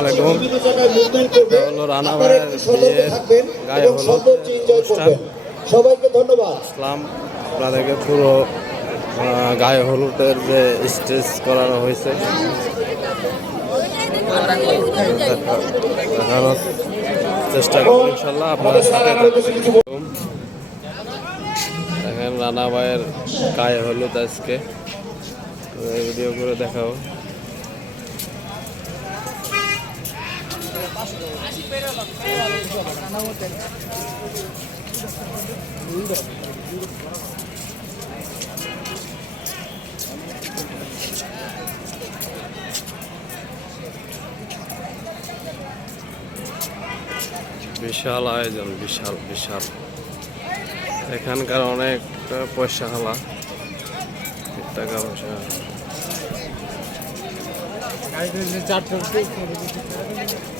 আলাইকুম। হলো রানা ভাইয়ের বিয়ের গায়ে অনুষ্ঠান। সবাইকে ধন্যবাদ। ইসলাম আপনাদেরকে পুরো গায়ে হলুদের যে স্টেজ করানো হয়েছে। দেখানোর চেষ্টা করব ইনশাল্লাহ আপনাদের সাথে দেখেন রানা ভাইয়ের গায়ে হলুদ আজকে। ভিডিও করে দেখাও বিশাল আয়োজন বিশাল বিশাল। এখানকার অনেক পয়সা হালা। টাকা পয়সা নিচেতে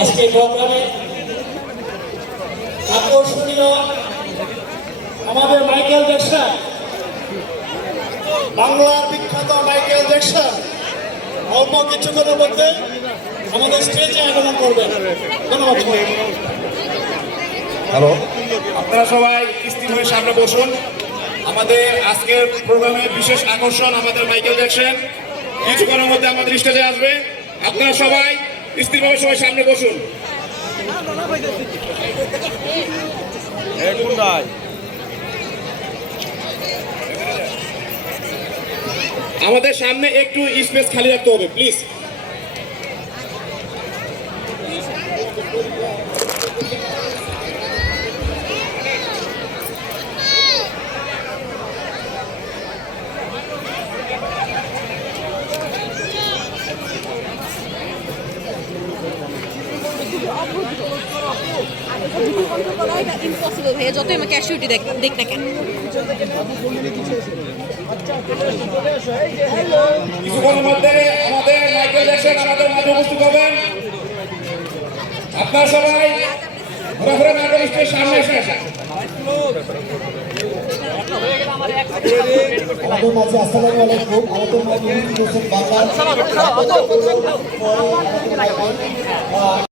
আজকে প্রোগ্রামে আকর্ষণীয় আমাদের মাইকেল জ্যাকসন। বাংলার বিখ্যাত মাইকেল জ্যাকসন। অল্প কিছুক্ষণের মধ্যে আমাদের স্টেজে আগমন করবেন। ধন্যবাদ হ্যালো। আপনারা সবাই স্থির হয়ে সামনে বসুন। আমাদের আজকের প্রোগ্রামে বিশেষ আকর্ষণ আমাদের মাইকেল জ্যাকসন। কিছুক্ষণের মধ্যে আমাদের স্টেজে আসবে। আপনারা সবাই স্থিরভাবে সবাই সামনে বসুন। আমাদের সামনে একটু স্পেস খালি রাখতে হবে প্লিজ ইম্পসিবল ভাইয়া যতই আমাকে অ্যাসিউরিটি দেখ দেখ না কেন কিছুক্ষণের মধ্যে আমাদের মাইকেল জ্যাকসন আমাদের মাঝে উপস্থিত হবেন আপনারা সবাই ঘোরাঘুরে মাইকেল স্টেজ সামনে এসে আসেন আমাদের মাঝে আসসালামু আলাইকুম আমাদের মাঝে বাংলা